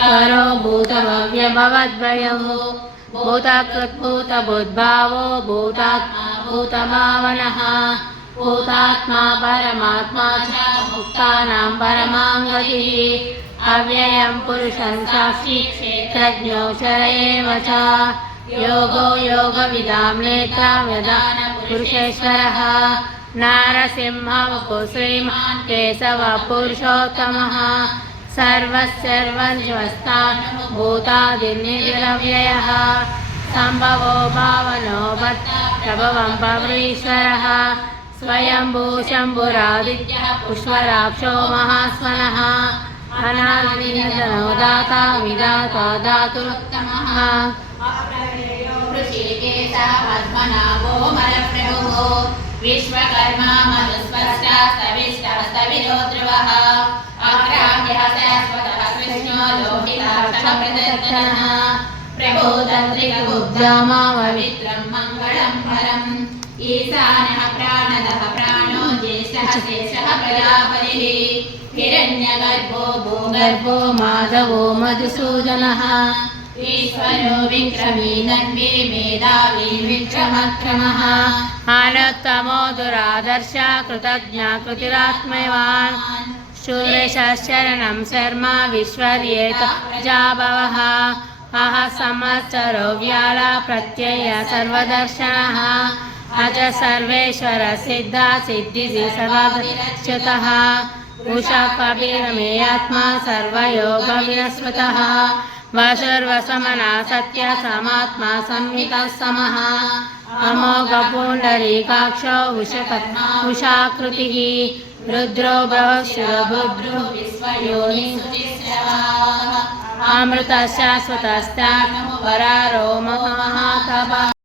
भूतारो भूतमव्यभवद्वयो भूतकृद्भूतभुद्भावो भूतात्मा भूतभावनः भूतात्मा परमात्मा च मुक्तानां परमां गतिः अव्ययं पुरुषं साक्षी क्षेत्रज्ञोऽक्षर एव च योगो योगविदां नेता व्यदान पुरुषेश्वरः नारसिंहवपुः श्रीमान् केशवः पुरुषोत्तमः सर्वस्सर्वस्वस्थानुभूतादिर्निरव्ययः सम्भवो भावनो प्रभवं पवरीश्वरः स्वयंभू शम्भुरादित्यः पुष्पराक्षो महास्वनः अनादिनिधनो दाता विधाता धातुरुत्तमः पद्मनाभो मलप्रभुः विश्वकर्मा मधुस्पर्शा स्तविष्टो ध्रुवः अग्राह्यः शाश्वतः कृष्णो लोहिताक्षः प्रदर्शनः प्रबोधन्त्रिकगुब्धामाववित्रं मङ्गलं परम् ईशानः प्राणदः प्राणो ज्येष्ठः शेषः प्रजापतिः हिरण्यगर्भो भूगर्भो माधवो मधुसूदनः ईश्वरो विक्रमी नन्वी मेधावी विक्रमक्रमः आनोत्तमो दुरादर्शा कृतज्ञा कृतिरात्मवान् शूरेशरणं शर्मा विश्वर्येत प्रजाभवः अह संवत्सरो व्याला प्रत्यय सर्वदर्शनः अज सर्वेश्वर सिद्धा सिद्धिः सर्वच्युतः उषा कबीरमे आत्मा सर्वयोगविस्मृतः वसुर्वसमना सत्य समात्मा संहितः समः अमोघपुण्डरीकाक्षो उषाकृतिः रुद्रो बृहस्पतिर्बुधो विश्वयोनिः अमृतः शाश्वतस्तात्मो वरारो महातपः।